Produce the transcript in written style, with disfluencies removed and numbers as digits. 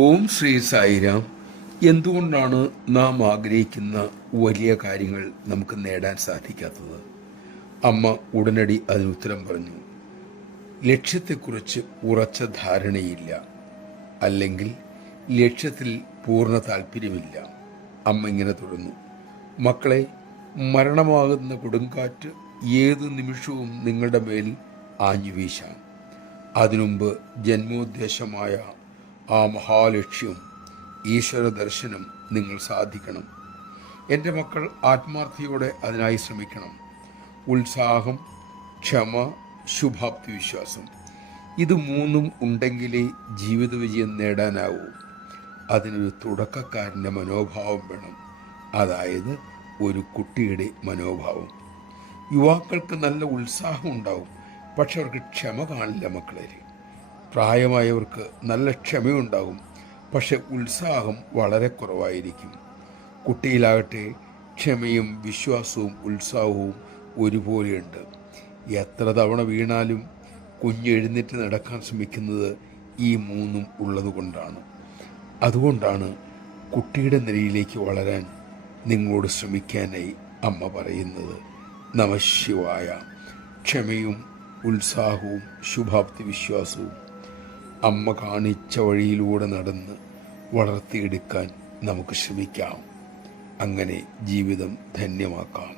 ഓം ശ്രീ സായിരാം. എന്തുകൊണ്ടാണ് നാം ആഗ്രഹിക്കുന്ന വലിയ കാര്യങ്ങൾ നമുക്ക് നേടാൻ സാധിക്കാത്തത്? അമ്മ ഉടനടി അതിന് ഉത്തരം പറഞ്ഞു. ലക്ഷ്യത്തെക്കുറിച്ച് ഉറച്ച ധാരണയില്ല, അല്ലെങ്കിൽ ലക്ഷ്യത്തിൽ പൂർണ്ണ താല്പര്യമില്ല. അമ്മ ഇങ്ങനെ തുടർന്നു. മക്കളെ, മരണമാകുന്ന കൊടുങ്കാറ്റ് ഏതു നിമിഷവും നിങ്ങളുടെ മേൽ ആഞ്ഞു വീശാം. അതിനുമുമ്പ് ജന്മോദ്ദേശമായ ആ മഹാലക്ഷ്യം, ഈശ്വര ദർശനം നിങ്ങൾ സാധിക്കണം. എൻ്റെ മക്കൾ ആത്മാർത്ഥയോടെ അതിനായി ശ്രമിക്കണം. ഉത്സാഹം, ക്ഷമ, ശുഭാപ്തി വിശ്വാസം, ഇത് മൂന്നും ഉണ്ടെങ്കിലേ ജീവിത വിജയം നേടാനാവൂ. അതിനൊരു തുടക്കക്കാരൻ്റെ മനോഭാവം വേണം, അതായത് ഒരു കുട്ടിയുടെ മനോഭാവം. യുവാക്കൾക്ക് നല്ല ഉത്സാഹം ഉണ്ടാവും, പക്ഷെ അവർക്ക് ക്ഷമ കാണില്ല മക്കളെ. പ്രായമായവർക്ക് നല്ല ക്ഷമയുണ്ടാകും, പക്ഷെ ഉത്സാഹം വളരെ കുറവായിരിക്കും. കുട്ടിയിലാകട്ടെ ക്ഷമയും വിശ്വാസവും ഉത്സാഹവും ഒരുപോലെയുണ്ട്. എത്ര തവണ വീണാലും കുഞ്ഞെഴുന്നേറ്റ് നടക്കാൻ ശ്രമിക്കുന്നത് ഈ മൂന്നും ഉള്ളതുകൊണ്ടാണ്. അതുകൊണ്ടാണ് കുട്ടിയുടെ നിലയിലേക്ക് വളരാൻ നിങ്ങളോട് ശ്രമിക്കാനായി അമ്മ പറയുന്നത്. നമഃശിവായ. ക്ഷമയും ഉത്സാഹവും ശുഭാപ്തി വിശ്വാസവും അമ്മ കാണിച്ച വഴിയിലൂടെ നടന്ന് വളർത്തിയെടുക്കാൻ നമുക്ക് ശ്രമിക്കാം. അങ്ങനെ ജീവിതം ധന്യമാക്കാം.